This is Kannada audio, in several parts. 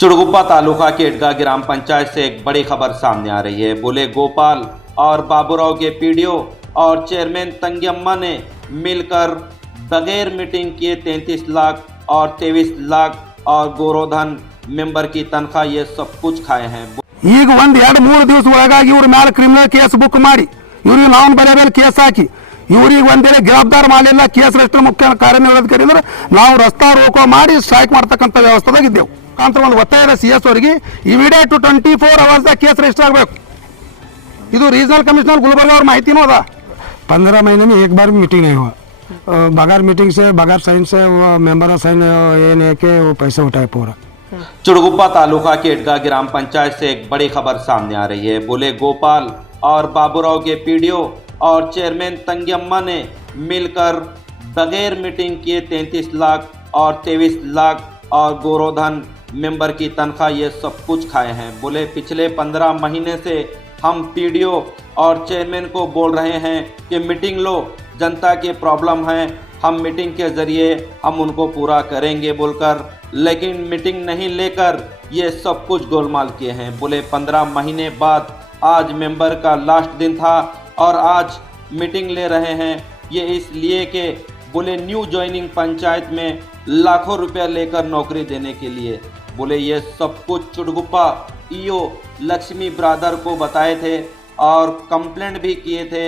चुड़गुप्पा तालुका के इटगा ग्राम पंचायत से एक बड़ी खबर सामने आ रही है। बोले गोपाल और बाबूराव के पीडीओ और चेयरमैन तंगियम्मा ने मिलकर बगैर मीटिंग किए 33 लाख और 23 लाख और गोरोधन मेंबर की तनख्वाह ये सब कुछ खाए हैं। ಈಗ ಒಂದು 2-3 ದಿವಸ ಒಳಗಾಗಿ ಇವ್ರ ಮೇಲೆ ಕ್ರಿಮಿನಲ್ ಕೇಸ್ ಬುಕ್ ಮಾಡಿ ಇವ್ರಿಗೆ ನಾವು ಬೇರೆ ಬೇರೆ ಕೇಸ್ ಹಾಕಿ ಇವ್ರಿಗೆ ಒಂದೇ ಗಿರಫ್ತಾರ್ ಮಾಡಲಿಲ್ಲ ಕೇಸ್ ರಿಜಿಸ್ಟರ್ ಮುಖ್ಯ ಕಾರ್ಯನಿರ್ವಾಹಕಾರಿ ಅಂದ್ರೆ ನಾವು ರಸ್ತಾ ರೋಕೋ ಮಾಡಿ ಸ್ಟ್ರೈಕ್ ಮಾಡ್ತಕ್ಕಂಥ ವ್ಯವಸ್ಥೆದಾಗ ಇದ್ದೆವು ಅಂತ ಒಂದು ಒತ್ತಾಯ CS ಅವರಿಗೆ ಇಮಿಡಿಯೇಟ್ 24 hours ಕೇಸ್ ರಿಜಿಸ್ಟರ್ ಆಗಬೇಕು। ಇದು रीजनल कमिश्नर गुलबर्गा और माहिती अदा 15 महीने में एक बार भी मीटिंग नहीं हुआ। बगैर मीटिंग से बगैर साइन से वो मेंबर साइन ये नहीं के वो पैसे उठाए पूरा। चुड़गुप्पा तालुका के इटगा ग्राम पंचायत से एक बड़ी खबर सामने आ रही है। बोले गोपाल और बाबूराव के पीडीओ और चेयरमैन तंगियम्मा ने मिलकर बगैर मीटिंग किए 33 लाख और 23 लाख और गोरोधन मेंबर की तनख्वाह ये सब कुछ खाए हैं। बोले पिछले 15 महीने से हम पीडीओ और चेयरमैन को बोल रहे हैं कि मीटिंग लो, जनता के प्रॉब्लम है, हम मीटिंग के ज़रिए हम उनको पूरा करेंगे बोलकर, लेकिन मीटिंग नहीं लेकर ये सब कुछ गोलमाल किए हैं। बोले 15 महीने बाद आज मेंबर का लास्ट दिन था और आज मीटिंग ले रहे हैं। ये इसलिए कि बोले न्यू ज्वाइनिंग पंचायत में लाखों रुपया लेकर नौकरी देने के लिए। बोले ये सब कुछ चुड़गुप्पा ईओ लक्ष्मी ब्रादर को बताए थे और कंप्लेंट भी किए थे।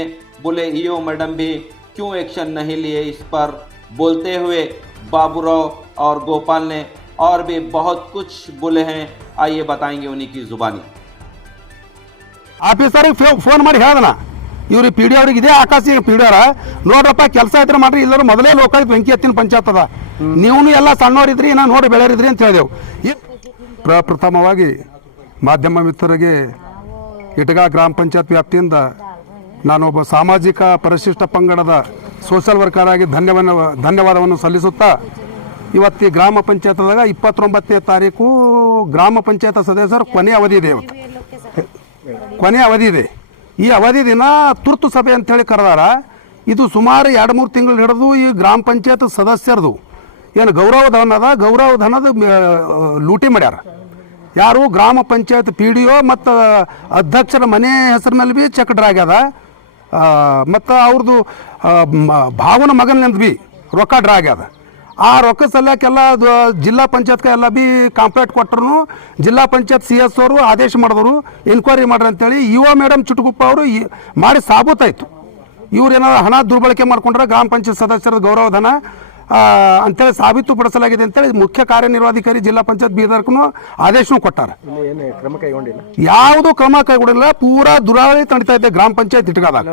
बोले ईओ मैडम भी क्यों एक्शन नहीं लिए इस पर। बोलते हुए बाबूराव और गोपाल ने और भी बहुत कुछ बोले हैं, आइए बताएंगे उन्हीं की जुबानी। ಆಫೀಸರಿಗೆ ಫೋನ್ ಮಾಡಿ ಹೇಳ್ದನ ಇವ್ರು ಪಿ.ಡಿ. ಅವ್ರಿಗೆ ಇದೇ ಆಕಾಶಿ ಪಿ.ಡಿ. ಅವರ ನೋಡ್ರಪ್ಪ ಕೆಲಸ ಇದ್ರೆ ಮಾಡ್ರಿ, ಇಲ್ಲರೂ ಮೊದಲೇ ಲೋಕಾಯುಕ್ತ ಬೆಂಕಿ ಎತ್ತಿನ ಪಂಚಾಯತ್ ಅದ, ನೀವು ಎಲ್ಲ ಸಣ್ಣವರಿದ್ರಿ ನಾ ನೋಡಿ ಬೆಳೆಯರಿದ್ರಿ ಅಂತ ಹೇಳಿದೆವು। ಪ್ರಪ್ರಥಮವಾಗಿ ಮಾಧ್ಯಮ ಮಿತ್ರರಿಗೆ ಇಟಗಾ ಗ್ರಾಮ ಪಂಚಾಯತ್ ವ್ಯಾಪ್ತಿಯಿಂದ ನಾನೊಬ್ಬ ಸಾಮಾಜಿಕ ಪರಿಶಿಷ್ಟ ಪಂಗಡದ ಸೋಷಿಯಲ್ ವರ್ಕರ್ ಆಗಿ ಧನ್ಯವಾದವನ್ನು ಸಲ್ಲಿಸುತ್ತಾ ಇವತ್ತು ಗ್ರಾಮ ಪಂಚಾಯತ್ದಾಗ 29ನೇ ತಾರೀಕು ಗ್ರಾಮ ಪಂಚಾಯತ್ ಸದಸ್ಯರು ಕೊನೆ ಅವಧಿ ಇದೆ। ಇವತ್ತು ಕೊನೆ ಅವಧಿ ಇದೆ। ಈ ಅವಧಿ ದಿನ ತುರ್ತು ಸಭೆ ಅಂತೇಳಿ ಕರೆದಾರ। ಇದು ಸುಮಾರು 2-3 ತಿಂಗಳು ಹಿಡಿದು ಈ ಗ್ರಾಮ ಪಂಚಾಯತ್ ಸದಸ್ಯರದು ಏನು ಗೌರವಧನ ಅದ, ಗೌರವಧನದ ಲೂಟಿ ಮಾಡ್ಯಾರ। ಯಾರು ಗ್ರಾಮ ಪಂಚಾಯತ್ PDO ಮತ್ತು ಅಧ್ಯಕ್ಷರ ಮನೆ ಹೆಸರ ಮೇಲೆ ಬಿ ಚೆಕ್ ಡ್ರಾ ಆಗ್ಯದ ಮತ್ತು ಅವ್ರದ್ದು ಭಾವನ ಮಗನಿಂದ ಬಿ ರೊಕ್ಕ ಡ್ರಾ ಆಗ್ಯದ। ಆ ರೊಕ್ಕ ಸಲ್ಯಕ್ಕೆಲ್ಲ ಜಿಲ್ಲಾ ಪಂಚಾಯತ್ಗೆ ಎಲ್ಲ ಬಿ ಕಂಪ್ಲೇಂಟ್ ಕೊಟ್ಟರು। ಜಿಲ್ಲಾ ಪಂಚಾಯತ್ CS ಅವರು ಆದೇಶ ಮಾಡಿದ್ರು ಎನ್ಕ್ವೈರಿ ಮಾಡ್ರಿ ಅಂತೇಳಿ। ಯುವ ಮೇಡಮ್ ಚುಟುಗುಪ್ಪ ಅವರು ಮಾಡಿ ಸಾಬೂತಾಯಿತು ಇವ್ರು ಏನಾದ್ರು ಹಣ ದುರ್ಬಳಕೆ ಮಾಡ್ಕೊಂಡ್ರೆ ಗ್ರಾಮ ಪಂಚಾಯತ್ ಸದಸ್ಯರ ಗೌರವಧನ ಅಂತೇಳಿ ಸಾಬೀತುಪಡಿಸಲಾಗಿದೆ ಅಂತೇಳಿ ಮುಖ್ಯ ಕಾರ್ಯನಿರ್ವಾಹಕಾರಿ ಜಿಲ್ಲಾ ಪಂಚಾಯತ್ ಬೀದರ್ಗೂ ಆದೇಶನೂ ಕೊಟ್ಟಾರ। ಯಾವುದು ಕ್ರಮ ಕೈಗೊಂಡಿಲ್ಲ, ಪೂರಾ ದುರಾಳಿ ತಣಿತಾ ಇದೆ ಗ್ರಾಮ ಪಂಚಾಯತ್ ಇಟ್ಕಾದಾಗ।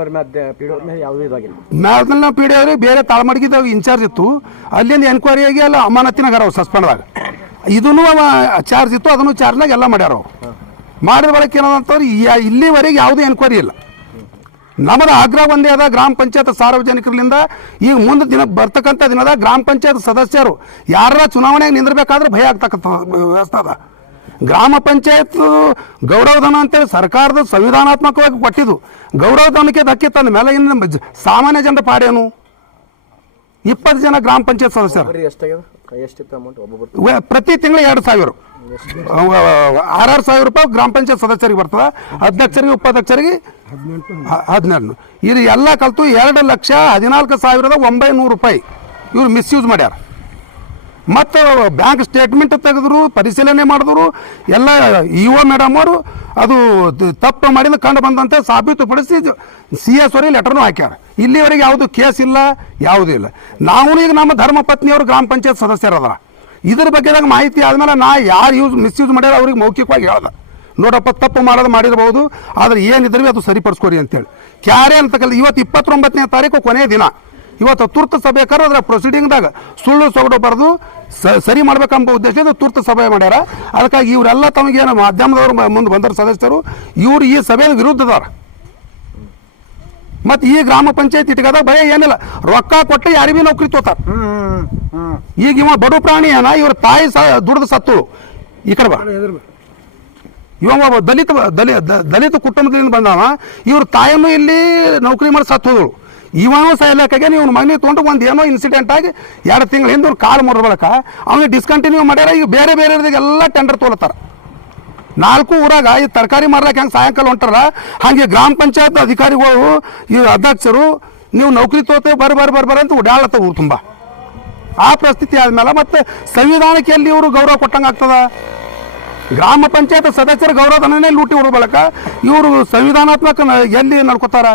PDO ಬೇರೆ ತಾಳ್ಮಡಿಗಿದಾಗ ಇನ್ಚಾರ್ಜ್ ಇತ್ತು, ಅಲ್ಲಿಂದ ಎನ್ಕ್ವೈರಿ ಆಗಿ ಅಲ್ಲ ಅಮಾನತಿನಾಗ ಅವ್ರು ಸಸ್ಪೆಂಡ್ದಾಗ, ಇದನ್ನು ಚಾರ್ಜ್ ಇತ್ತು, ಅದನ್ನು ಚಾರ್ಜ್ನಾಗ ಎಲ್ಲ ಮಾಡ್ಯಾರ ಅವ್ರು। ಮಾಡಿದ ಬಳಕ ಏನಂತಂದ್ರೆ ಇಲ್ಲಿವರೆಗೆ ಯಾವುದೇ ಎನ್ಕ್ವೈರಿ ಇಲ್ಲ। ನಮ್ಮದು ಆಗ್ರಹ ಒಂದೇ ಅದ, ಗ್ರಾಮ ಪಂಚಾಯತ್ ಸಾರ್ವಜನಿಕರಿಂದ ಈಗ ಮುಂದೆ ದಿನ ಬರ್ತಕ್ಕಂಥ ದಿನದ ಗ್ರಾಮ ಪಂಚಾಯತ್ ಸದಸ್ಯರು ಯಾರ ಚುನಾವಣೆಗೆ ನಿಂದಿರಬೇಕಾದ್ರೆ ಭಯ ಆಗ್ತಕ್ಕಂಥ ವ್ಯವಸ್ಥೆ ಅದ। ಗ್ರಾಮ ಪಂಚಾಯತ್ ಗೌರವಧನ ಅಂತೇಳಿ ಸರ್ಕಾರದ ಸಂವಿಧಾನಾತ್ಮಕವಾಗಿ ಕೊಟ್ಟಿದ್ದು, ಗೌರವಧನಕ್ಕೆ ಧಕ್ಕೆ ತಂದ ಮೇಲೆ ಇನ್ನು ಸಾಮಾನ್ಯ ಜನರ ಪಾಡೇನು? 20 ಜನ ಗ್ರಾಮ ಪಂಚಾಯತ್ ಸದಸ್ಯರು ಪ್ರತಿ ತಿಂಗಳು 2,000 6,000 ರೂಪಾಯಿ ಗ್ರಾಮ ಪಂಚಾಯತ್ ಸದಸ್ಯರಿಗೆ ಬರ್ತದೆ, ಅಧ್ಯಕ್ಷರಿಗೆ ಉಪಾಧ್ಯಕ್ಷರಿಗೆ 18। ಇದು ಎಲ್ಲ ಕಲ್ತು 2,14,900 ರೂಪಾಯಿ ಇವ್ರು ಮಿಸ್ಯೂಸ್ ಮಾಡ್ಯಾರ। ಮತ್ತು ಬ್ಯಾಂಕ್ ಸ್ಟೇಟ್ಮೆಂಟ್ ತೆಗೆದ್ರು, ಪರಿಶೀಲನೆ ಮಾಡಿದ್ರು, ಎಲ್ಲ ಯುವ ಮೇಡಮ್ ಅವರು ಅದು ತಪ್ಪು ಮಾಡಿದ ಕಂಡು ಬಂದಂತೆ ಸಾಬೀತುಪಡಿಸಿ CS ಅವರಿಗೆ ಲೆಟರ್ನೂ ಹಾಕ್ಯಾರ। ಇಲ್ಲಿವರೆಗೆ ಯಾವುದು ಕೇಸ್ ಇಲ್ಲ, ಯಾವುದೂ ಇಲ್ಲ। ನಾವು ಈಗ ನಮ್ಮ ಧರ್ಮ ಪತ್ನಿಯವರು ಗ್ರಾಮ ಪಂಚಾಯತ್ ಸದಸ್ಯರದಾರ, ಇದ್ರ ಬಗ್ಗೆದಾಗ ಮಾಹಿತಿ ಆದಮೇಲೆ ನಾ ಯಾರು ಮಿಸ್ಯೂಸ್ ಮಾಡ್ಯಾರ ಅವ್ರಿಗೆ ಮೌಖಿಕವಾಗಿ ಹೇಳ್ದೆ, ನೋಡಪ್ಪ ತಪ್ಪು ಮಾಡಿರ್ಬೋದು, ಆದರೆ ಏನಿದ್ರೆ ಅದು ಸರಿಪಡಿಸ್ಕೋರಿ ಅಂತೇಳಿ ಕ್ಯಾರೆ ಅಂತಕ್ಕಲ್ಲ। ಇವತ್ತು 29ನೇ ತಾರೀಕು ಕೊನೆಯ ದಿನ, ಇವತ್ತು ತುರ್ತು ಸಭೆ ಕರೆ ಅದರ ಪ್ರೊಸೀಡಿಂಗ್ದಾಗ ಸುಳ್ಳು ಸೊಗಡು ಬರೆದು ಸರಿ ಮಾಡ್ಬೇಕೆಂಬ ಉದ್ದೇಶದಿಂದ ತುರ್ತು ಸಭೆ ಮಾಡ್ಯಾರ। ಅದಕ್ಕಾಗಿ ಇವರೆಲ್ಲ ತಮಗೇನು ಮಾಧ್ಯಮದವರು ಮುಂದೆ ಬಂದರ ಸದಸ್ಯರು ಇವರು ಈ ಸಭೆಯ ವಿರುದ್ಧದವ್ರ। ಮತ್ತು ಈ ಗ್ರಾಮ ಪಂಚಾಯತ್ ಇಟ್ಕದಾಗ ಭಯ ಏನಿಲ್ಲ, ರೊಕ್ಕ ಕೊಟ್ಟು ಯಾರಿಗೂ ನೌಕರಿ ತೋತಾರ। ಈಗ ಇವ ಬಡು ಪ್ರಾಣಿ ಏನ, ಇವ್ರ ತಾಯಿ ದುಡ್ದು ಸತ್ತು ಈ ಕಡೆ ಬಾ, ಇವ ದಲಿತ ಕುಟುಂಬದಿಂದ ಬಂದವ, ಇವ್ರ ತಾಯಿನೂ ಇಲ್ಲಿ ನೌಕರಿ ಮಾಡಿ ಸತ್ತು ಹೋದಳು। ಇವನು ಸಾಯ್ಲಕ್ಕಾಗೆ ನೀವು ಮಗನಿಗೆ ತೊಗೊಂಡು ಒಂದು ಏನೋ ಇನ್ಸಿಡೆಂಟ್ ಆಗಿ 2 ತಿಂಗಳ ಹಿಂದೆ ಒಂದು ಕಾಲು ಮುರಿದ ಬಳಕ ಅವ್ನಿಗೆ ಡಿಸ್ಕಂಟಿನ್ಯೂ ಮಾಡ್ಯಾರ. ಈಗ ಬೇರೆ ಬೇರೆಯವರಿಗೆಲ್ಲ ಟೆಂಡರ್ ತೊಗೊಳ್ತಾರ. 4 ಊರಾಗ ಈ ತರಕಾರಿ ಮಾರ್ಲಕ್ಕೆ ಹೆಂಗೆ ಸಾಯಂಕಾಲ ಹೊಂಟಾರಲ್ಲ ಹಾಗೆ ಗ್ರಾಮ ಪಂಚಾಯತ್ ಅಧಿಕಾರಿಗಳು ಈ ಅಧ್ಯಕ್ಷರು ನೀವು ನೌಕರಿ ತೋತೇವೆ ಬರ್ರಿ ಅಂತ ಓಡಾಡ್ಲತ್ತ ಊರು ತುಂಬ. ಆ ಪರಿಸ್ಥಿತಿ ಆದ್ಮೇಲೆ ಮತ್ತೆ ಸಂವಿಧಾನಕ್ಕೆ ಎಲ್ಲಿ ಇವರು ಗೌರವ ಕೊಟ್ಟಂಗೆ ಆಗ್ತದ? ಗ್ರಾಮ ಪಂಚಾಯತ್ ಸದಸ್ಯರ ಗೌರವಧನನೇ ಲೂಟಿ ಹೊಡೆದ ಬಳಕ ಇವರು ಸಂವಿಧಾನಾತ್ಮಕ ಎಲ್ಲಿ ನಡ್ಕೋತಾರ?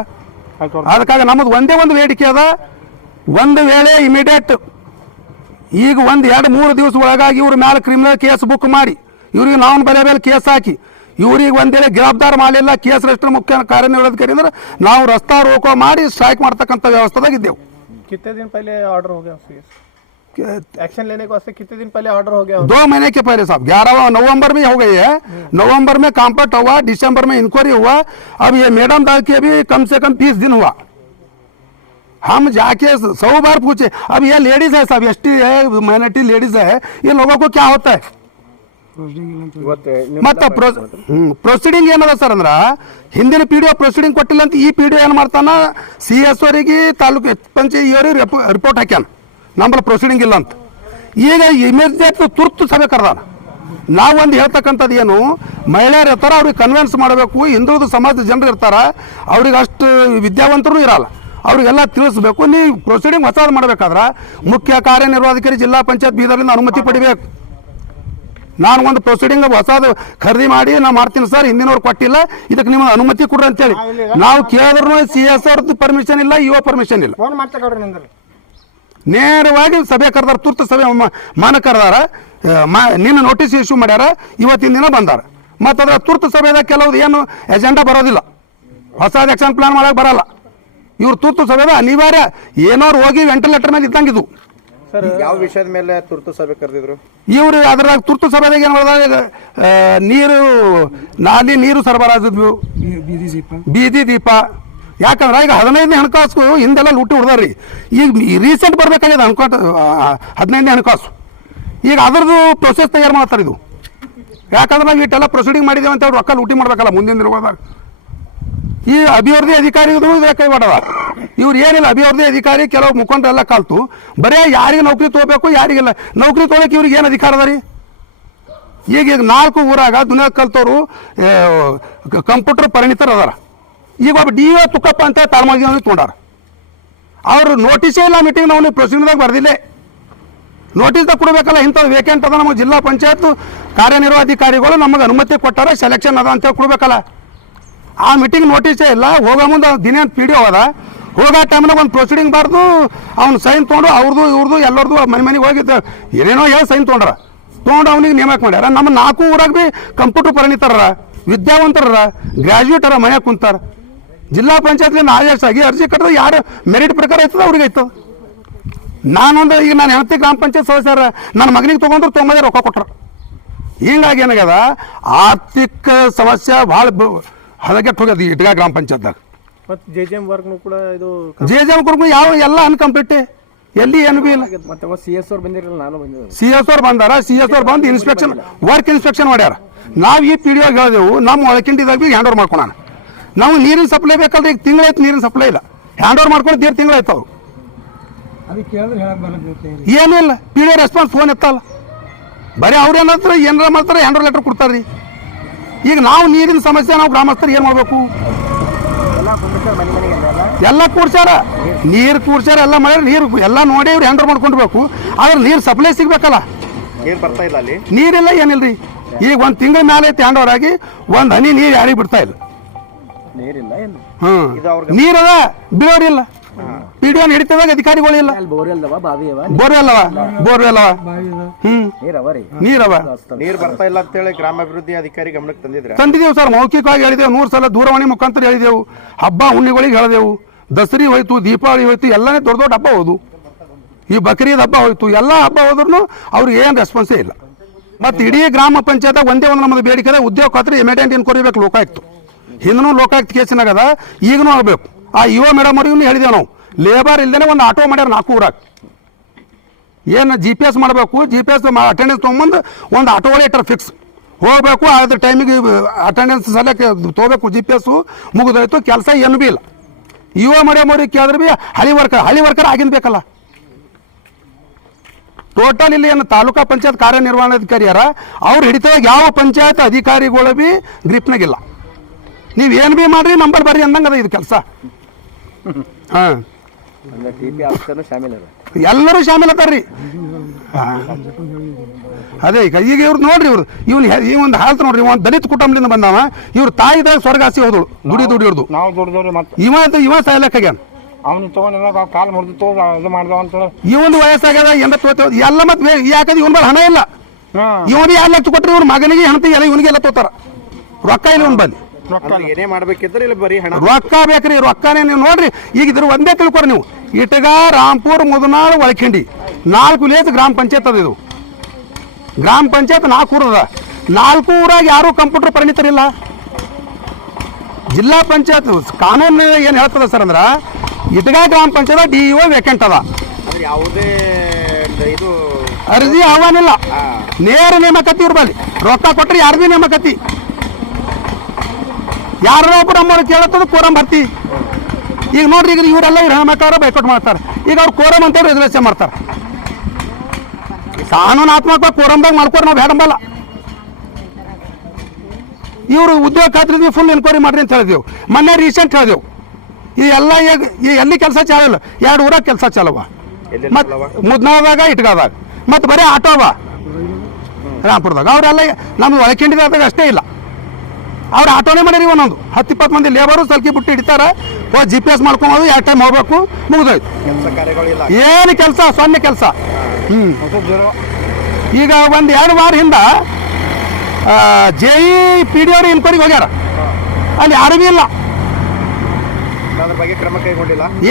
ಅದಕ್ಕಾಗಿ ನಮ್ಮದು ಒಂದೇ ಒಂದು ಬೇಡಿಕೆ ಅದ, ಒಂದು ವೇಳೆ ಇಮಿಡಿಯೇಟ್ ಈಗ 1-2-3 ದಿವಸ ಒಳಗಾಗಿ ಇವ್ರ ಮೇಲೆ ಕ್ರಿಮಿನಲ್ ಕೇಸ್ ಬುಕ್ ಮಾಡಿ ಇವ್ರಿಗೆ ನಾವು ಬೇರೆ ಬೇರೆ ಕೇಸ್ ಹಾಕಿ ಇವ್ರಿಗೆ ಒಂದ್ ವೇಳೆ ಗಿರಫ್ತಾರ್ ಮಾಡಲಿಲ್ಲ, ಕೇಸ್ ರಿಜಿಸ್ಟರ್ ಮುಖ್ಯ ಕಾರ್ಯನಿರ್ವಹಣಾಧಿಕಾರಿ ಅಂದ್ರೆ ನಾವು ರಸ್ತಾ ರೋಕೋ ಮಾಡಿ ಸ್ಟ್ರೈಕ್ ಮಾಡ್ತಕ್ಕಂಥ ವ್ಯವಸ್ಥೆದಾಗ ಇದ್ದೆವು. कितने दिन पहले ऑर्डर हो गया एक्शन लेने के वास्ते? कितने दिन पहले ऑर्डर हो गया? 2 महीने के पहले साहब 11 नवंबर में हो गई है। नवंबर में कॉम्पैक्ट हुआ, दिसंबर में इंक्वायरी हुआ, अब ये मैडम दाल के भी कम से कम 20 दिन हुआ। हम जाके 100 बार पूछे। अब ये लेडीज है साहब, एसटी है, माइनॉरिटी लेडीज है, ये लोगों को क्या होता है? ಮತ್ತೆ ಪ್ರೊಸೀಡಿಂಗ್ ಏನದ ಸರ್ ಅಂದ್ರ ಹಿಂದಿನ ಪಿಡಿಒ ಪ್ರೊಸೀಡಿಂಗ್ ಕೊಟ್ಟಿಲ್ಲ ಅಂತ ಈ ಪಿಡಿಒ ಏನ್ ಮಾಡ್ತಾನ CS ಅವರಿಗೆ ತಾಲೂಕು ಪಂಚಾಯತ್ ರಿಪೋರ್ಟ್ ಹಾಕ್ಯಾನ ನಮ್ಮಲ್ಲಿ ಪ್ರೊಸೀಡಿಂಗ್ ಇಲ್ಲ ಅಂತ. ಈಗ ಇಮಿಡಿಯೇಟ್ ತುರ್ತು ಸಭೆ ಕರೆದಾನ. ನಾವು ಒಂದು ಹೇಳ್ತಕ್ಕಂಥದ್ದು ಏನು, ಮಹಿಳೆಯರು ಇರ್ತಾರ ಅವ್ರಿಗೆ ಕನ್ವಿನ್ಸ್ ಮಾಡಬೇಕು, ಹಿಂದುಳಿದ ಸಮಾಜದ ಜನರು ಇರ್ತಾರ ಅವ್ರಿಗೆ ಅಷ್ಟು ವಿದ್ಯಾವಂತರು ಇರಲ್ಲ, ಅವ್ರಿಗೆಲ್ಲ ತಿಳಿಸ್ಬೇಕು. ನೀವು ಪ್ರೊಸೀಡಿಂಗ್ ಹೊಸದು ಮಾಡಬೇಕಾದ್ರೆ ಮುಖ್ಯ ಕಾರ್ಯನಿರ್ವಾಹಕಾರಿ ಜಿಲ್ಲಾ ಪಂಚಾಯತ್ ಬೀದರ್ಲಿಂದ ಅನುಮತಿ ಪಡಿಬೇಕು. ನಾನು ಒಂದು ಪ್ರೊಸೀಡಿಂಗ್ ಹೊಸದು ಖರೀದಿ ಮಾಡಿ ನಾನು ಮಾಡ್ತೀನಿ ಸರ್, ಹಿಂದಿನವ್ರು ಕೊಟ್ಟಿಲ್ಲ, ಇದಕ್ಕೆ ನಿಮಗೆ ಅನುಮತಿ ಕೊಡ್ರಿ ಅಂತೇಳಿ ನಾವು ಕೇಳಿದ್ರು CS ಅವ್ರದ್ದು ಪರ್ಮಿಷನ್ ಇಲ್ಲ, ಇಒ ಪರ್ಮಿಷನ್ ಇಲ್ಲ. ನೇರವಾಗಿ ಸಭೆ ಕರೆದಾರ, ತುರ್ತು ಸಭೆ ಮಾನ ಕರೆದಾರ, ನಿನ್ನ ನೋಟಿಸ್ ಇಶ್ಯೂ ಮಾಡ್ಯಾರ, ಇವತ್ತಿನ ದಿನ ಬಂದಾರ. ಮತ್ತು ಅದರ ತುರ್ತು ಸಭೆದಾಗ ಕೆಲವ್ದು ಏನು ಎಜೆಂಡಾ ಬರೋದಿಲ್ಲ, ಹೊಸ ಆಕ್ಷನ್ ಪ್ಲಾನ್ ಮಾಡಕ್ಕೆ ಬರಲ್ಲ. ಇವ್ರು ತುರ್ತು ಸಭೆದ ಅನಿವಾರ್ಯ ಏನೋರು ಹೋಗಿ ವೆಂಟಿಲೇಟರ್ ಮೇಲೆ ಇದ್ದಂಗಿದ್ದು. ಯಾವ ವಿಷಯದ ಮೇಲೆ ತುರ್ತು ಸಭೆ ಕರೆದಿದ್ರು ಇವರು? ಅದ್ರಾಗ ತುರ್ತು ಸಭೆದಾಗ ಏನು ಮಾಡಿದಾಗ ನೀರು ನಾಲಿ ನೀರು ಸರಬರಾಜಿದ್ವು, ಬೀದಿ ದೀಪ. ಯಾಕಂದ್ರೆ ಈಗ 15ನೇ ಹಣಕಾಸು ಹಿಂದೆಲ್ಲ ಲೂಟಿ ಹೊಡೆದಾರ್ರಿ. ಈಗ ರೀಸೆಂಟ್ ಬರ್ಬೇಕಾಗಿದೆ 15ನೇ ಹಣಕಾಸು. ಈಗ ಅದ್ರದ್ದು ಪ್ರೊಸೆಸ್ ತಯಾರು ಮಾಡ್ತಾರೆ ಇದು. ಯಾಕಂದ್ರೆ ನಾವು ಇಟ್ಟೆಲ್ಲ ಪ್ರೊಸೀಡಿಂಗ್ ಮಾಡಿದ್ದೇವೆ ಅಂತ ಹೇಳಿ ರೊಕ್ಕ ಲೂಟಿ ಮಾಡ್ಬೇಕಲ್ಲ ಮುಂದಿನ ದಿನಗಳದಾಗ. ಈ ಅಭಿವೃದ್ಧಿ ಅಧಿಕಾರಿಗಳು ಕೈ ಮಾಡವ ಇವ್ರು ಏನಿಲ್ಲ, ಅಭಿವೃದ್ಧಿ ಅಧಿಕಾರಿ ಕೆಲವು ಮುಖಂಡರೆಲ್ಲ ಕಲ್ತು ಬರೇ ಯಾರಿಗೆ ನೌಕರಿ ತಗೋಬೇಕು ಯಾರಿಗೆಲ್ಲ ನೌಕರಿ ತೊಗೊಳಕ್ಕೆ ಇವ್ರಿಗೆ ಏನು ಅಧಿಕಾರ ಅದ ರೀ? ಈಗ 4 ಊರಾಗ ದುನಿಯಾ ಕಲ್ತವ್ರು ಕಂಪ್ಯೂಟರ್ ಪರಿಣಿತರು ಅದಾರ. ಈಗ ಒಬ್ಬ DO ತುಕ್ಕಪ್ಪ ಅಂತ ತಾಳ್ಮಾಗಿ ತೊಗೊಂಡಾರ. ಅವ್ರು ನೋಟಿಸೇ ಇಲ್ಲ, ಮೀಟಿಂಗ್ ನಾವು ಪ್ರೊಸೀಡಿಂಗ್ದಾಗ ಬರ್ದಿಲ್ಲ. ನೋಟಿಸ್ದಾಗ ಕೊಡಬೇಕಲ್ಲ, ಇಂಥದ್ದು ವೇಕೆಂಟ್ ಅದ ನಮಗೆ ಜಿಲ್ಲಾ ಪಂಚಾಯತ್ ಕಾರ್ಯನಿರ್ವಾಹಕಾರಿಗಳು ನಮಗೆ ಅನುಮತಿ ಕೊಟ್ಟಾರ, ಸೆಲೆಕ್ಷನ್ ಅದ ಅಂತೇಳಿ ಕೊಡ್ಬೇಕಲ್ಲ. ಆ ಮೀಟಿಂಗ್ ನೋಟಿಸೇ ಇಲ್ಲ. ಹೋಗೋ ಮುಂದೆ ದಿನ PDO ಅದ, ಹೋಗೋ ಟೈಮ್ನಾಗ ಒಂದು ಪ್ರೊಸೀಡಿಂಗ್ ಬಾರ್ದು ಅವ್ನು ಸೈನ್ ತೊಗೊಂಡು ಅವ್ರದ್ದು ಇವ್ರದ್ದು ಎಲ್ಲರದು ಮನೆಗೆ ಹೋಗಿದ್ದ ಏನೇನೋ ಹೇಳಿ ಸೈನ್ ತೊಗೊಂಡು ಅವ್ನಿಗೆ ನೇಮಕ ಮಾಡ್ಯಾರ. ನಮ್ಮ 4 ಊರಾಗ ಭೀ ಕಂಪ್ಯೂಟರ್ ಪರಿಣಿತರ, ವಿದ್ಯಾವಂತರ, ಗ್ರ್ಯಾಜುಯೇಟರ ಮನ್ಯಾಗ ಕುಂತಾರ. ಜಿಲ್ಲಾ ಪಂಚಾಯತ್ಲಿಂದ ಆದೇಶ ಆಗಿ ಅರ್ಜಿ ಕಟ್ಟಿದ್ರೆ ಯಾರು ಮೆರಿಟ್ ಪ್ರಕಾರ ಐತದ ಅವ್ರಿಗೆ ಐತದ. ನಾನೊಂದು ಈಗ ನಾನು ಹೆಂಡತಿ ಗ್ರಾಮ ಪಂಚಾಯತ್ ಸದಸ್ಯರ ನನ್ನ ಮಗನಿಗೆ ತೊಗೊಂಡ್ರು 90 ರೊಕ್ಕ ಕೊಟ್ರ. ಹಿಂಗಾಗಿ ಏನಾಗ್ಯದ ಆರ್ಥಿಕ ಸಮಸ್ಯೆ ಭಾಳ ಹದಗೆಟ್ಟು ಹೋಗ್ಯದ ಈ ಇಟ್ಗ ಗ್ರಾಮ ಪಂಚಾಯತ್ದಾಗ. ಮತ್ತು JJM ವರ್ಕ್ ಕೂಡ ಇದು JJM ವರ್ಕ್ ಯಾವ ಎಲ್ಲ ಅನ್ಕಂಪ್ಲೀಟ್, ಎಲ್ಲಿ ಏನು ಬಿ ಇಲ್ಲ. ಮತ್ತೆ CS ಅವ್ರು ಬಂದಿರಲಿಲ್ಲ, ನಾನು ಬಂದಿದ್ದೆ. CS ಅವ್ರು ಬಂದಾರ, CS ಅವ್ರು ಬಂದು ಇನ್ಸ್ಪೆಕ್ಷನ್ ವರ್ಕ್ ಇನ್ಸ್ಪೆಕ್ಷನ್ ಮಾಡ್ಯಾರ. ನಾವು ಈ PDO ಹೇಳಿದೆವು ನಮ್ಮ ಒಳಕಿಂಡಿದಾಗ ಬಿ ಹ್ಯಾಂಡ್ ಓವರ್ ಮಾಡ್ಕೊಳ. ನಾವು ನೀರಿನ ಸಪ್ಲೈ ಬೇಕಲ್ರಿ, ಈಗ ತಿಂಗಳಾಯ್ತು ನೀರಿನ ಸಪ್ಲೈ ಇಲ್ಲ, ಹ್ಯಾಂಡ್ ಓವರ್ ಮಾಡ್ಕೊಂಡು 1.5 ತಿಂಗಳಾಯ್ತು. ಅವ್ರು ಏನೂ ಇಲ್ಲ, PDO ರೆಸ್ಪಾನ್ಸ್ ಫೋನ್ ಎತ್ತಲ್ಲ. ಬರೀ ಅವ್ರು ಏನಂತಾರೆ ಏನಾರ ಮಾಡ್ತಾರೆ, ಹ್ಯಾಂಡ್ ಓವರ್ ಲೆಟರ್ ಕೊಡ್ತಾರ್ರಿ. ಈಗ ನಾವು ನೀರಿನ ಸಮಸ್ಯೆ ನಾವು ಗ್ರಾಮಸ್ಥರು ಏನು ಮಾಡಬೇಕು? ಎಲ್ಲ ಕೂಡ್ಸ್ಯಾರ, ನೀರು ಕೂಡ್ಸ್ಯಾರ, ಎಲ್ಲ ಮಾಡ್ಯಾರ, ನೀರು ಎಲ್ಲ ನೋಡಿ ಅವ್ರು ಹ್ಯಾಂಡ್ ಓವರ್ ಮಾಡ್ಕೊಂಡ್ಬೇಕು. ಆದ್ರೆ ನೀರು ಸಪ್ಲೈ ಸಿಗ್ಬೇಕಲ್ಲ, ನೀರು ಬರ್ತಾ ಇಲ್ಲ, ಅಲ್ಲಿ ನೀರಿಲ್ಲ ಏನಿಲ್ರಿ. ಈಗ 1 ತಿಂಗಳ ಮೇಲೆ ಐತಿ ಹ್ಯಾಂಡ್ ಓವರ್ ಆಗಿ, 1 ಹನಿ ನೀರು ಯಾರಿಗೆ ಬಿಡ್ತಾ ಇಲ್ಲ. ನೀರಿಲ್ಲ ಏನು? ನೀರದ ಬಿಡೋರಿಲ್ಲ, PDO ಹಿಡಿತದಾಗ ಅಧಿಕಾರಿಗಳಿಲ್ಲ. ಬೋರ್ವೆಲ್ ನೀರವ ನೀರು ಬರ್ತಾ ಇಲ್ಲ ಅಂತೇಳಿ ಗ್ರಾಮಾಭಿವೃದ್ಧಿ ಅಧಿಕಾರಿ ಗಮನಕ್ಕೆ ತಂದಿದ್ದೇವೆ ಸರ್. ಮೌಖಿಕವಾಗಿ ಹೇಳಿದೆವು, 100 ಸಲ ದೂರವಾಣಿ ಮುಖಾಂತರ ಹೇಳಿದೆವು. ಹಬ್ಬ ಹುಣ್ಣಿಗಳಿಗೆ ಹೇಳಿದೆವು, ದಸರಿ ಹೋಯ್ತು, ದೀಪಾವಳಿ ಹೋಯ್ತು, ಎಲ್ಲನೇ ದೊಡ್ಡ ದೊಡ್ಡ ಹಬ್ಬ ಹೋದು, ಈ ಬಕ್ರೀದ್ ಹಬ್ಬ ಹೋಯ್ತು, ಎಲ್ಲ ಹಬ್ಬ ಹೋದ್ರೂ ಅವ್ರಿಗೆ ಏನು ರೆಸ್ಪಾನ್ಸೇ ಇಲ್ಲ. ಮತ್ತು ಇಡೀ ಗ್ರಾಮ ಪಂಚಾಯತ್ ಒಂದೇ ಒಂದು ನಮ್ಮದು ಬೇಡಿಕೆ ಉದ್ಯೋಗ ಖಾತ್ರಿ ಇಮಿಡಿಯೇಟ್ ಇನ್ಕ್ವೈರಿ ಲೋಕಾಯುಕ್ತ. ಹಿಂದೂ ಲೋಕಾಯುಕ್ತ ಕೇಸಿನಾಗದ, ಈಗನೂ ಆಗಬೇಕು. ಆ ಯುವ ಮೇಡಮ್ ಅವ್ರಿಗೂ ಹೇಳಿದೆವು ನಾವು, ಲೇಬರ್ ಇಲ್ಲದೇ ಒಂದು ಆಟೋ ಮಾಡ್ಯಾರ 4 ಊರಾಗ. ಏನು GPS ಮಾಡಬೇಕು, GPS ಅಟೆಂಡೆನ್ಸ್ ತೊಗೊಂಬಂದು ಒಂದು ಆಟೋಗಳೇ ಇಟ್ಟರೆ ಫಿಕ್ಸ್ ಹೋಗಬೇಕು. ಅದ್ರ ಟೈಮಿಗೆ ಅಟೆಂಡೆನ್ಸ್ ಸಲಕ್ಕೆ ತೊಗೋಬೇಕು. GPS ಮುಗಿದೋಯ್ತು, ಕೆಲಸ ಏನು ಬಿ ಇಲ್ಲ. ಯುವ ಮಡಿಯಮ್ಮವ್ರಿಗೆ ಕೇಳಿದ್ರೆ ಬಿ ಹಳಿ ವರ್ಕರ್ ಆಗಿಂದ ಬೇಕಲ್ಲ. ಟೋಟಲ್ ಇಲ್ಲಿ ಏನು ತಾಲೂಕಾ ಪಂಚಾಯತ್ ಕಾರ್ಯನಿರ್ವಹಣಾಧಿಕಾರಿ ಯಾರ ಅವ್ರು ಹಿಡಿತದಾಗ ಯಾವ ಪಂಚಾಯತ್ ಅಧಿಕಾರಿಗಳು ಬಿ ಗ್ರಿಪ್ನಾಗಿಲ್ಲ. ನೀವು ಏನು ಬಿ ಮಾಡ್ರಿ ನಂಬರ್ ಬರ್ರಿ ಅಂದಂಗೆ ಅದ ಇದು ಕೆಲಸ. ಹಾಂ, ಎಲ್ಲರೂ ಶಾಮಿಲ್ ಅದಾರ್ರಿ. ಅದೇ ಈಗ ಇವ್ರು ನೋಡ್ರಿ, ಈ ಒಂದು ಹಾಲ್ತ್ ನೋಡ್ರಿ, ಒಂದು ದಲಿತ ಕುಟುಂಬದಿಂದ ಬಂದವ, ಇವ್ರ ತಾಯಿದಾಗ ಸ್ವರ್ಗಾಸಿ ಹೋದಳು ದುಡಿದು ನಾವು ದುಡಿದವ್ರಿ ಮತ್ತೆ ಇವ ಸಾಯ್ಲಕ್ಕಾಗ್ಯಾನ. ಅವ್ನು ತಗೊಂಡ ಕಾಲು ಮುರಿದು ಇದು ಮಾಡ್ದವ ಅಂತ ಇವನು ವಯಸ್ಸಾಗ್ಯದ ಎಂದ ತೋತ ಎಲ್ಲ ಮತ್ತೆ ಯಾಕಂದ್ರೆ ಇವನ್ ಮೇಲೆ ಹಣ ಇಲ್ಲ. ಇವನಿಗೆ 2 ಲಕ್ಷ ಕೊಟ್ಟರೆ ಇವ್ರ ಮಗನಿಗೆ ಹೆಣ್ತಿಗೆ ಎಲ್ಲ ಇವನಿಗೆಲ್ಲ ತೋತಾರ. ರೊಕ್ಕ ಇಲ್ಲ ಇವನ್ ಬಲ್ಲಿ. ಏನೇ ಮಾಡ್ಬೇಕಿದ್ರೆ ಇಲ್ಲಿ ಬರೀ ಹಣ ರೊಕ್ಕ ಬೇಕ್ರಿ. ರೊಕ್ಕನೇ ನೀವು ನೋಡ್ರಿ. ಈಗ ಇದ್ರ ಒಂದೇ ತಿಳ್ಕೊರಿ ನೀವು. ಇಟಗ, ರಾಂಪುರ್, ಮುದನಾಳ್, ಒಳಖಿಂಡಿ 4 ವಿಲೇಜ್ ಗ್ರಾಮ ಪಂಚಾಯತ್ ಅದ. ಇದು ಗ್ರಾಮ ಪಂಚಾಯತ್ 4 ಊರದ. 4 ಊರಾಗ ಯಾರು ಕಂಪ್ಯೂಟರ್ ಪರಿಣಿತರಿಲ್ಲ. ಜಿಲ್ಲಾ ಪಂಚಾಯತ್ ಕಾನೂನು ಏನು ಹೇಳ್ತದ ಸರ್ ಅಂದ್ರೆ, ಇಟಗ ಗ್ರಾಮ ಪಂಚಾಯತ್ DEO ವೇಕೆಂಟ್ ಅದ. ಯಾವುದೇ ಇದು ಅರ್ಜಿ ಆಹ್ವಾನಿಲ್ಲ. ನೇರ ನೇಮಕಾತಿ ಇವ್ರ ಬಲ್ಲಿ. ರೊಕ್ಕ ಕೊಟ್ಟರೆ ಯಾರ್ದು ನೇಮಕಾತಿ. ಯಾರೋ ಒಬ್ಬರು ನಮ್ಮವ್ರು ಕೇಳತ್ತದ ಕೋರಂ ಭರ್ತಿ. ಈಗ ನೋಡ್ರಿ, ಈಗ ಇವರೆಲ್ಲ ಹೆಣ್ಮಕ್ಳವ್ರ ಬೈಕೌಟ್ ಮಾಡ್ತಾರೆ. ಈಗ ಅವ್ರು ಕೋರಂ ಅಂತೇಳಿ ರಿಸರ್ವೇಷನ್ ಮಾಡ್ತಾರೆ. ಕಾನೂನಾತ್ಮಕ ಕೋರಂದಾಗ ಮಾಡ್ಕೋರಿ, ನಾವು ಬೇಡಂಬಲ್ಲ. ಇವರು ಉದ್ಯೋಗ ಖಾತ್ರಿ ಫುಲ್ ಎನ್ಕ್ವೈರಿ ಮಾಡ್ರಿ ಅಂತ ಹೇಳಿದೆವು. ಮೊನ್ನೆ ರೀಸೆಂಟ್ ಹೇಳಿದೆವು. ಈ ಎಲ್ಲ ಈ ಎಲ್ಲಿ ಕೆಲಸ ಚಾಲಲ್ಲ. 2 ಊರಾಗ ಕೆಲಸ ಚಾಲವ. ಮತ್ತು ಮುದ್ನಾಳದಾಗ, ಇಟ್ಗಾದಾಗ, ಮತ್ತು ಬರೀ ಆಟೋ ಅವ ರಾಂಪುರದಾಗ. ಅವರೆಲ್ಲ ನಮ್ಗೆ ಒಳಕಿಂಡಿದಾಗ ಅಷ್ಟೇ ಇಲ್ಲ. ಅವ್ರು ಆಟೋನೇ ಮಾಡಿರಿ. ಒಂದೊಂದು 10-20 ಮಂದಿ ಲೇಬರು ಸಲ್ಕಿ ಬಿಟ್ಟು ಹಿಡಿತಾರೆ. GPS ಮಾಡ್ಕೊಬೋದು, 2 ಟೈಮ್ ಹೋಗ್ಬೇಕು, ಮುಗಿದೋಯ್ತು. ಏನು ಕೆಲಸ, ಸೊನ್ನೆ ಕೆಲಸ. ಈಗ 1-2 ವಾರ ಹಿಂದ JE PDO ಇನ್ಕ್ವೈರಿಗೆ ಹೋಗ್ಯಾರ. ಅಲ್ಲಿ ಯಾರೂ ಭೀ ಇಲ್ಲ.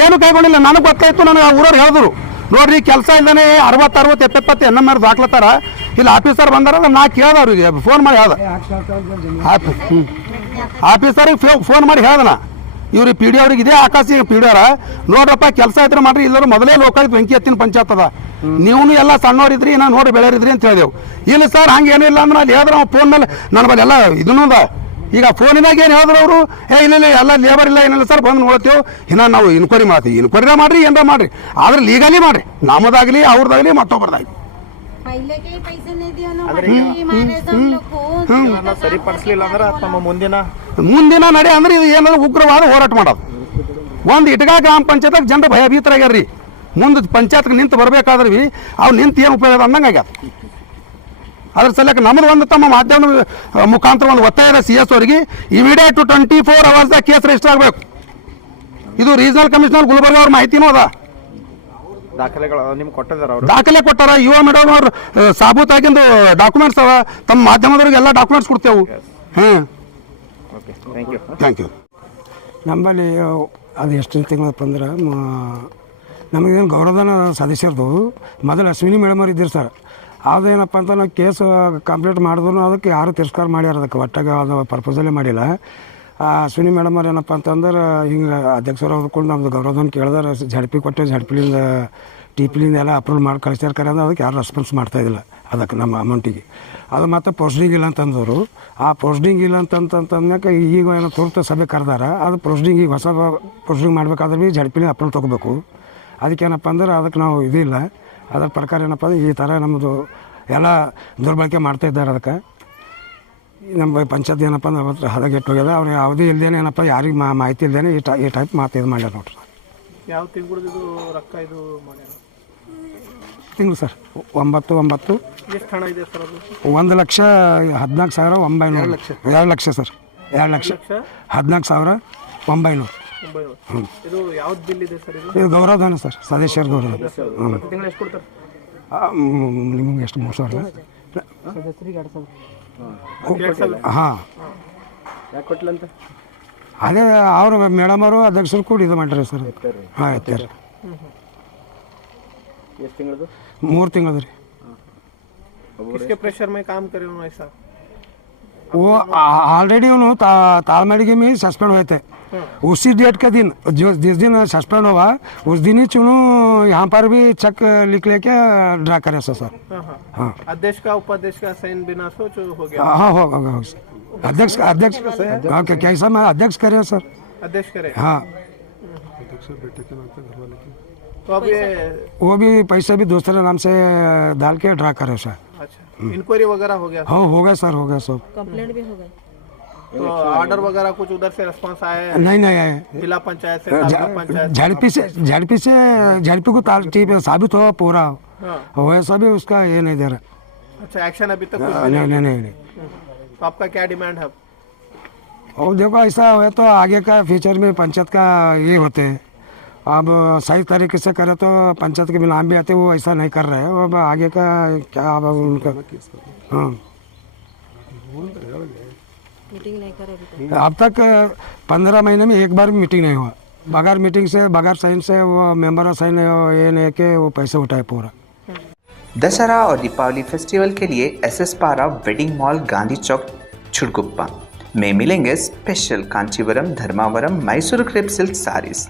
ಏನು ಕೈಗೊಂಡಿಲ್ಲ. ನನಗೆ ಗೊತ್ತಾಯ್ತು. ನನಗೆ ಊರವ್ರು ಹೇಳಿದ್ರು, ನೋಡ್ರಿ ಕೆಲಸ ಇಲ್ಲದೇ 60-70 NMR ಹಾಕ್ಲತ್ತಾರ. ಇಲ್ಲಿ ಆಫೀಸರ್ ಬಂದಾರ. ನಾ ಕೇಳ್ದವ್ರಿಗೆ ಫೋನ್ ಮಾಡಿ ಹೇಳ್ದ. ಆಫೀಸರಿಗೆ ಫೋನ್ ಮಾಡಿ ಹೇಳ್ದನ, ಇವ್ರಿಗೆ PDO ಅವ್ರಿಗೆ ಇದೇ ಆಕಾಶ PDO ನೋಡ್ರಪ್ಪ ಕೆಲಸ ಇದ್ರೆ ಮಾಡ್ರಿ, ಇಲ್ಲರೂ ಮೊದಲೇ ಲೋಕಾಯುಕ್ತ ಬೆಂಕಿ ಎತ್ತಿನ ಪಂಚಾಯತ್ ಅದ. ನೀವು ಎಲ್ಲ ಸಣ್ಣವರಿದ್ರಿ, ನಾನು ನೋಡಿ ಬೆಳೆಯರಿದ್ರಿ ಅಂತ ಹೇಳಿದೆವು. ಇಲ್ಲ ಸರ್ ಹಂಗೇನು ಇಲ್ಲ ಅಂದ್ರೆ ಅಲ್ಲಿ ಹೇಳಿದ್ರೆ ಫೋನ್ ಮೇಲೆ ನನ್ನ ಬಳಿ ಎಲ್ಲ ಇದನ್ನೂ ಅದ. ಈಗ ಫೋನಿನಾಗ ಏನು ಹೇಳಿದ್ರು ಅವರು, ಇಲ್ಲ ಎಲ್ಲ ಲೇಬರ್ ಇಲ್ಲ, ಏನಿಲ್ಲ ಸರ್, ಬಂದು ನೋಡ್ತೇವೆ, ಇನ್ನು ನಾವು ಇನ್ಕ್ವೈರಿ ಮಾಡ್ತೀವಿ. ಇನ್ಕ್ವೈರಿನ ಮಾಡ್ರಿ, ಏನಾರ ಮಾಡ್ರಿ, ಆದ್ರೆ ಲೀಗಲಿ ಮಾಡ್ರಿ. ನಮ್ಮದಾಗಲಿ ಅವ್ರದಾಗಲಿ ಮತ್ತೊಬ್ಬರದಾಗಲಿ. ಸರಿಪಡಿಸ್ಲಿಲ್ಲ ಅಂದ್ರೆ ನಮ್ಮ ಮುಂದಿನ ನಡೆ ಅಂದ್ರೆ ಇದು ಏನಾದ್ರು ಉಗ್ರವಾದ ಹೋರಾಟ ಮಾಡೋದು. ಒಂದು ಇಟಗ ಗ್ರಾಮ ಪಂಚಾಯತ್ಗೆ ಜನರು ಭಯಭೀತರಾಗ್ಯಾರ್ರಿ. ಮುಂದೆ ಪಂಚಾಯತ್ಗೆ ನಿಂತು ಬರ್ಬೇಕಾದ್ರೆ ಭೀ ಅವ್ರು ನಿಂತು ಏನು ಉಪಯೋಗ ಅಂದಂಗೆ ಆಗ್ಯಾದ. ಅದ್ರ ಸಲಕ್ಕೆ ನಮ್ಮದು ಒಂದು ತಮ್ಮ ಮಾಧ್ಯಮ ಮುಖಾಂತರ ಒಂದು ಒತ್ತಾಯ CS ಅವರಿಗೆ, ಇಮಿಡಿಯೇಟ್ 24 hours ಕೇಸ್ ರಿಜಿಸ್ಟರ್ ಆಗಬೇಕು. ಇದು ರೀಜನಲ್ ಕಮಿಷನರ್ ಗುಲ್ಬರ್ಗ ಅವ್ರ ಮಾಹಿತಿನೂ ಅದ. ದಾಖಲೆಗಳು ನಿಮ್ಗೆ ಕೊಟ್ಟಿದ್ದಾರೆ ಅವರು. ದಾಖಲೆ ಕೊಟ್ಟಾರ. ಯುವ ಮೇಡಮ್ ಅವ್ರು ಸಾಬೂತಾಗಿಂದು ಡಾಕ್ಯುಮೆಂಟ್ಸ್ ಅವ. ತಮ್ಮ ಮಾಧ್ಯಮದವ್ರಿಗೆ ಎಲ್ಲ ಡಾಕ್ಯುಮೆಂಟ್ಸ್ ಕೊಡ್ತೇವೆ. Thank you. ನಮ್ಮಲ್ಲಿ ಅದು ಎಷ್ಟು ತಿಂಗಳಪ್ಪ ಅಂದ್ರೆ ನಮಗೇನು ಗೌರವಧನ ಸದಸ್ಯರದು ಮೊದಲು ಅಶ್ವಿನಿ ಮೇಡಮ್ ಅವ್ರು ಇದ್ದೀರಿ ಸರ್. ಅದೇನಪ್ಪ ಅಂತ ನಾವು ಕೇಸ್ ಕಂಪ್ಲೀಟ್ ಮಾಡಿದ್ರು ಅದಕ್ಕೆ ಯಾರು ತಿರಸ್ಕಾರ ಮಾಡ್ಯಾರ. ಅದಕ್ಕೆ ಒಟ್ಟಾಗ ಅದು ಪರ್ಪಸಲ್ಲೇ ಮಾಡಿಲ್ಲ. ಅಶ್ವಿನಿ ಮೇಡಮ್ ಅವ್ರು ಏನಪ್ಪ ಅಂತಂದ್ರೆ ಹಿಂಗೆ ಅಧ್ಯಕ್ಷರು ಹೊಡ್ಕೊಂಡು ನಮ್ದು ಗೌರವಧನ ಕೇಳಿದಾರೆ. ZP ಕೊಟ್ಟು ZPಲಿಂದ TPಲಿಂದ ಎಲ್ಲ ಅಪ್ರೂವ್ ಮಾಡಿ ಕಳಿಸ್ತಾರೆ. ಕರೆ ಅಂದ್ರೆ ಅದಕ್ಕೆ ಯಾರು ರೆಸ್ಪಾನ್ಸ್ ಮಾಡ್ತಾಯಿದ್ದಿಲ್ಲ ಅದಕ್ಕೆ ನಮ್ಮ ಅಮೌಂಟಿಗೆ. ಅದು ಮತ್ತು ಪ್ರೊಸೀಡಿಂಗ್ ಇಲ್ಲ ಅಂತಂದವರು. ಆ ಪ್ರೊಸೀಡಿಂಗ್ ಇಲ್ಲ ಅಂತಂದ್ಮ್ಯಾಕ ಈಗ ಏನೋ ತುರ್ತು ಸಭೆ ಕರೆದಾರ. ಅದು ಪ್ರೊಸೀಡಿಂಗ್ ಈಗ ಹೊಸ ಪ್ರೊಸೀಡಿಂಗ್ ಮಾಡ್ಬೇಕಾದ್ರೆ ಭೀ ZPಲಿ ಅಪ್ರೂವ್ ತೊಗೋಬೇಕು. ಅದಕ್ಕೇನಪ್ಪ ಅಂದ್ರೆ ಅದಕ್ಕೆ ನಾವು ಇದಿಲ್ಲ. ಅದರ ಪ್ರಕಾರ ಏನಪ್ಪ ಅಂದ್ರೆ ಈ ಥರ ನಮ್ಮದು ಎಲ್ಲ ದುರ್ಬಳಕೆ ಮಾಡ್ತಾಯಿದ್ದಾರೆ. ಅದಕ್ಕೆ ನಮ್ಮ ಪಂಚಾಯತ್ ಏನಪ್ಪ ಅಂದ್ರೆ ಅವತ್ತು ಹದಗೆಟ್ಟು ಹೋಗ್ಯದ. ಅವ್ರು ಯಾವುದೇ ಇಲ್ದೇನೆ ಏನಪ್ಪ ಯಾರಿಗೆ ಮಾಹಿತಿ ಇಲ್ದೇನೆ ಈ ಟೈಪ್ ಮಾತು ಇದು ಮಾಡ್ಯಾರ ನೋಡ್ರಿ. ಯಾವ ತಿಂಗಳದ್ದು ರೊಕ್ಕ ಇದು ಮಾಡ್ಯಾರ? ತಿಂಗಳು ಸರ್ 9/9. ಎಷ್ಟು ಹಣ ಇದೆ ಸರ್ ಅದು? 1,14,900. 2 ಲಕ್ಷ ಸರ್. 2,14,900. ಇದು ಯಾವ್ದು ಬಿಲ್ ಇದೆ ಸರ್? ಇದು ಗೌರವಧನ ಸರ್, ಸದಸ್ಯರ ಗೌರವ. ತಿಂಗಳು ಎಷ್ಟು ಕೊಡ್ತಾರೆ ನಿಮಗೆ? ಎಷ್ಟು 3,000? ಹಾಂ. ಯಾಕೆ ಕೊಟ್ಟಿಲ್ಲಂತ? ಅದೇ ಅವರು ಮೇಡಮ್ ಅವರು ಅಧ್ಯಕ್ಷರು ಕೂಡ ಇದು ಮಾಡ್ಯಾರ ಸರ್. ಹಾಂ, ಎತ್ತಾರೆ. ಎಷ್ಟು ತಿಂಗಳದು? 3 ತಿಂಗಳದು ರೀ. किसके प्रेशर में काम करे उन्होंने ऐसा? वो ऑलरेडी उन्होंने तालमेड़ी में सस्पेंड हुए थे. उसी डेट के दिन जिस दिन सस्पेंड हुआ उस दिन ही चुनो यहाँ पर भी चेक लिख लेके ड्रा करे सर. हाँ, अध्यक्ष का उपाध्यक्ष का साइन बिना सोच हो गया? हाँ, होगा अध्यक्ष कैसा मैं अध्यक्ष करे सर. अध्यक्ष करे? हाँ, तो अब ये वो भी पैसे भी दूसरे नाम से डाल के ड्रा करे सर। अच्छा इंक्वायरी वगैरह हो गया, हाँ हो गया सर, हो गया सब। कंप्लेंट भी हो गई। तो ऑर्डर वगैरह कुछ उधर से रिस्पांस आया है? नहीं नहीं आए, जिला पंचायत से, तालुका पंचायत झाड़पी को ठीक है साबित हो पूरा, हाँ। वैसा भी उसका ये नहीं दे रहा। अच्छा एक्शन अभी तक कुछ भी नहीं नहीं? नहीं नहीं। तो आपका क्या डिमांड है? और देखो ऐसा है तो आगे का फ्यूचर में पंचायत का ये होते हैं, अब सही तरीके से करे तो पंचायत के भी नाम भी आते, वो ऐसा नहीं कर रहे हैं। अब आगे का क्या अब उनका, हाँ मीटिंग नहीं करे अभी तक। अब तक 15 महीने में एक बार भी मीटिंग नहीं हुआ, बगैर मीटिंग से बगैर साइन से वो मेंबर और साइन ये नहीं के वो पैसे उठाए पूरा। दशहरा और दीपावली फेस्टिवल के लिए SS Para wedding mall Gandhi Chowk छुड़गुप्पा में मिलेंगे special Kanchivaram, Dharmavaram, Mysore crepe silk saris,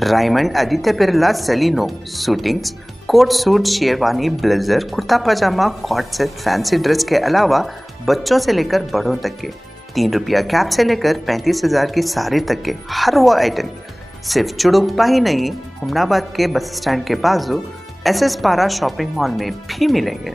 Raymond, Aditya Birla, सेलिनो suitings, coat suit, sherwani, blazer, kurta pajama, coat set, fancy dress के अलावा बच्चों से लेकर बड़ों तक के 3 रुपया कैप से लेकर 35,000 की साड़ी तक के हर वो आइटम सिर्फ चुड़ुप्पा ही नहीं, हुमनाबाद के बस स्टैंड के बाजू एसएस पारा शॉपिंग मॉल में भी मिलेंगे।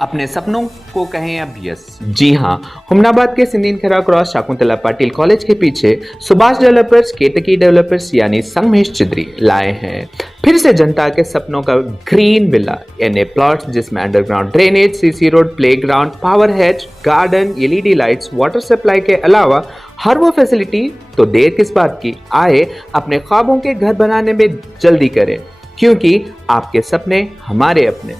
अपने सपनों को कहें अब यस। जी हाँ, हुमनाबाद के सिंदीन खेरा क्रॉस शाकुंतला पाटिल कॉलेज के पीछे सुभाष डेवलपर्स, केतकी डेवलपर्स यानी संगमेश चिद्री लाए हैं फिर से जनता के सपनों का ग्रीन विला यानी प्लॉट्स जिसमें underground drainage, CC road, playground, power head, garden, LED lights, water supply के अलावा हर वो फैसिलिटी। तो देर किस बात की, आए अपने ख्वाबों के घर बनाने में जल्दी करें, क्योंकि आपके सपने हमारे अपने।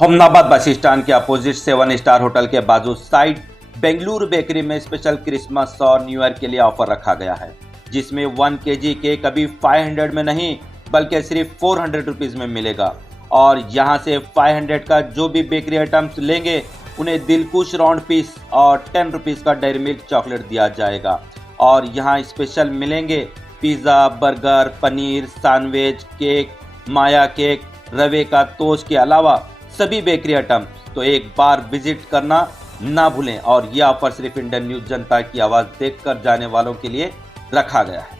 हुमनाबाद बस स्टैंड के अपोजिट 7 स्टार होटल के बाजू साइड बेंगलुरु बेकरी में स्पेशल क्रिसमस और न्यू ईयर के लिए ऑफर रखा गया है, जिसमें 1 kg केक अभी 500 में नहीं बल्कि सिर्फ 400 रुपीज़ में मिलेगा। और यहाँ से 500 का जो भी बेकरी आइटम्स लेंगे उन्हें दिलकुश राउंड पीस और 10 रुपीज़ का डेयरी मिल्क चॉकलेट दिया जाएगा। और यहाँ स्पेशल मिलेंगे pizza, burger, paneer, sandwich, cake, माया केक, रवे का तोश के अलावा सभी बेकरी आइटम। तो एक बार विजिट करना ना भूलें। और यह ऑफर सिर्फ इंडियन न्यूज़ जनता की आवाज़ देखकर जाने वालों के लिए रखा गया है।